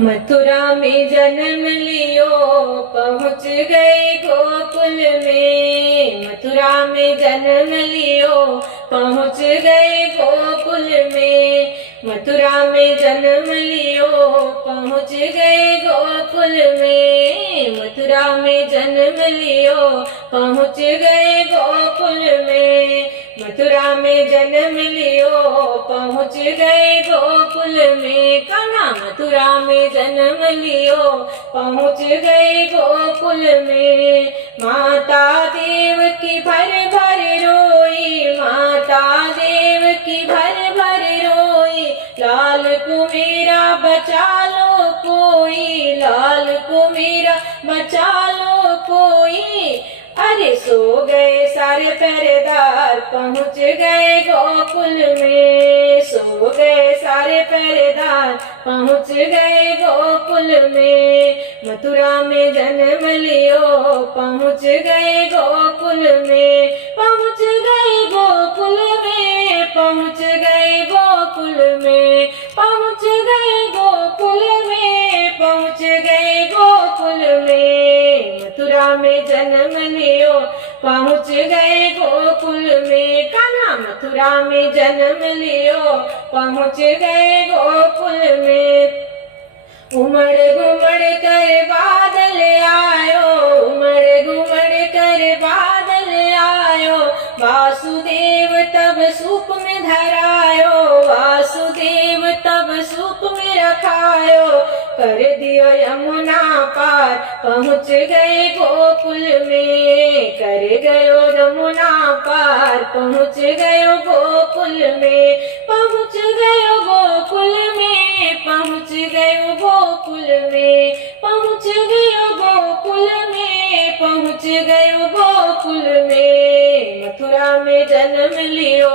मथुरा में जन्म लियो पहुँच गए गोकुल में। मथुरा में जन्म लियो पहुँच गए गोकुल में। मथुरा में जन्म लियो पहुँच गए गोकुल में। मथुरा में जन्म लियो पहुँच गए गोकुल में। मथुरा में जन्म लियो पहुँच गए गोकुल में। कान्हा मथुरा में जन्म लियो पहुँच गए गोकुल में। माता देव की भर भर रोई, माता देव की भर भर रोई। लाल को मेरा बचा लो कोई, लाल को मेरा बचा लो कोई। अरे सो गए सारे पहरेदार पहुँच गए गोकुल में। सो गए सारे पहरेदार पहुँच गए गोकुल में। मथुरा में जन्म लियो पहुँच गए गोकुल में। पहुँच गए गोकुल में, पहुँच गए गोकुल में। पहुँच गए गोकुल में, पहुँच गए गोकुल में। मथुरा में जन्म लियो पहुँच गए गोकुल में। कान्हा मथुरा में जन्म लियो पहुँच गए गोकुल में। उमड़ घुमड़ कर बादल आयो, उमड़ घुमड़ कर बादल आयो। वासुदेव तब सूप में धरायो, वासुदेव तब सूप में रखायो। कर दियो यमुना पार पहुँच गए गोकुल में। कर गयो यमुना पार पहुँच गयो गोकुल में। पहुँच गयो गोकुल में, पहुँच गयो गोकुल में। पहुँच गयो गोकुल में, पहुँच गयो गोकुल में। मथुरा में जन्म लियो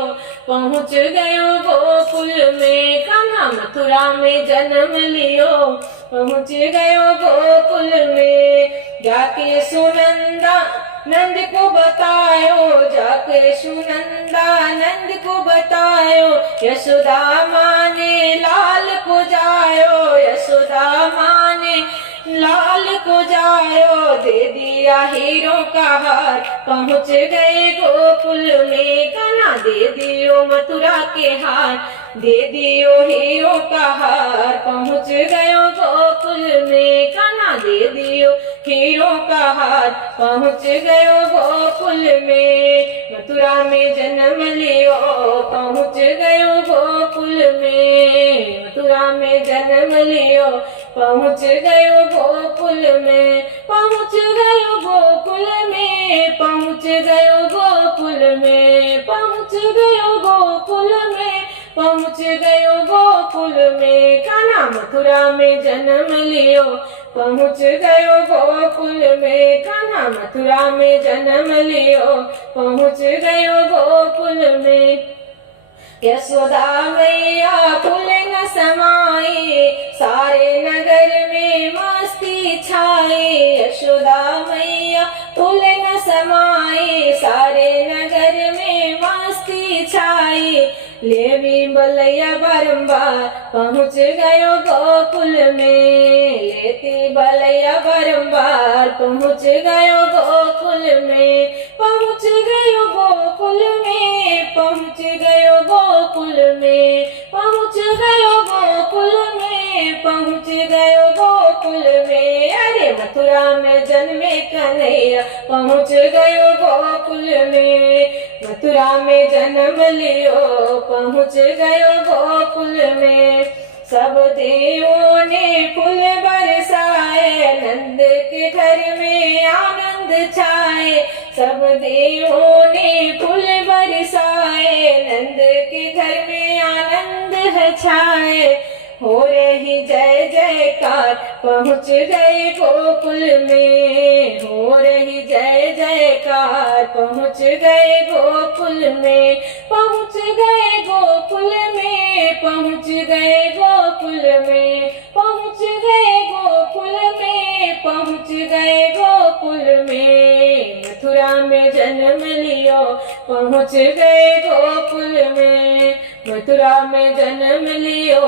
पहुँच गयो गोकुल में। कान्हा मथुरा में जन्म लियो पहुँच गयो गोकुल में। जाके सुनंदा नंद को बतायो, जाके सुनंदा नंद को बतायो। यशोदा माँ ने लाल को जायो, यशोदा माँ ने लाल को जायो। दे दिया हीरों का हार पहुँच गए गोकुल में। कान्हा दे दियो मथुरा के हार, दे दियो हीरों का हार पहुँच गयो गोकुल में। कान्हा दे दियो हीरों का हार पहुँच गयो गोकुल में। मथुरा में जन्म लियो पहुँच गयो गोकुल में। मथुरा में जन्म लियो पहुँच गयो गोकुल में। पहुँच गयो गोकुल में, पहुँच गयो गोकुल में। पहुँच गयो गोकुल में, पहुँच गयो गोकुल में। कान्हा मथुरा में जन्म लियो पहुँच गयो गोकुल में। कान्हा मथुरा में जन्म लियो पहुँच गयो गोकुल में। यशोदा मैया फूल न समाई, सारे नगर में मस्ती छाई। यशोदा मैया फूल न समाई, सारे नगर में मस्ती छाई। लेवी बलैया बारंबार पहुँच गयो गोकुल में। लेती बलैया बारंबार पहुँच गयो गोकुल में। पहुँच गयो गोकुल में, पहुँच गयो गोकुल में। पहुँच गयो गोकुल में, पहुँच गयो गोकुल में। अरे मथुरा में जन्मे कन्हैया पहुँच गयो गोकुल में। मथुरा में जन्म लियो पहुँच गयो गोकुल में। सब देवों ने फूल बरसाए, नंद के घर में आनंद छाए। सब देवों ने फूल बरसाए, नंद के घर में आनंद है छाए। हो रही जय जयकार पहुँच गए गोकुल में। हो रही जय जयकार पहुँच गए गोकुल में। पहुँच गए गोकुल में, पहुँच गए गोकुल में। पहुँच गए गोकुल में, पहुँच गए गोकुल में। मथुरा में जन्म लियो पहुँच गए गोकुल में। मथुरा में जन्म लियो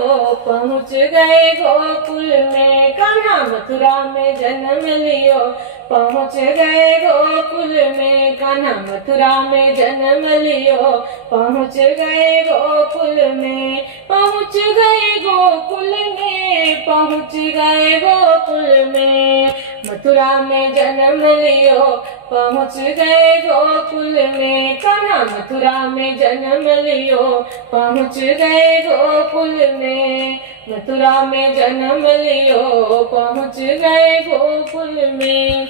पहुँच गए गोकुल में। कान्हा मथुरा में जन्म लियो पहुँच गए गोकुल में। कान्हा मथुरा में जन्म लियो पहुँच गए गोकुल में। पहुँच गए गोकुल में, पहुँच गए गोकुल में। मथुरा में जन्म लियो पहुँच गए गोकुल में। कान्हा मथुरा में जन्म लियो पहुँच गए गोकुल में। मथुरा में जन्म लियो पहुँच गए गोकुल में।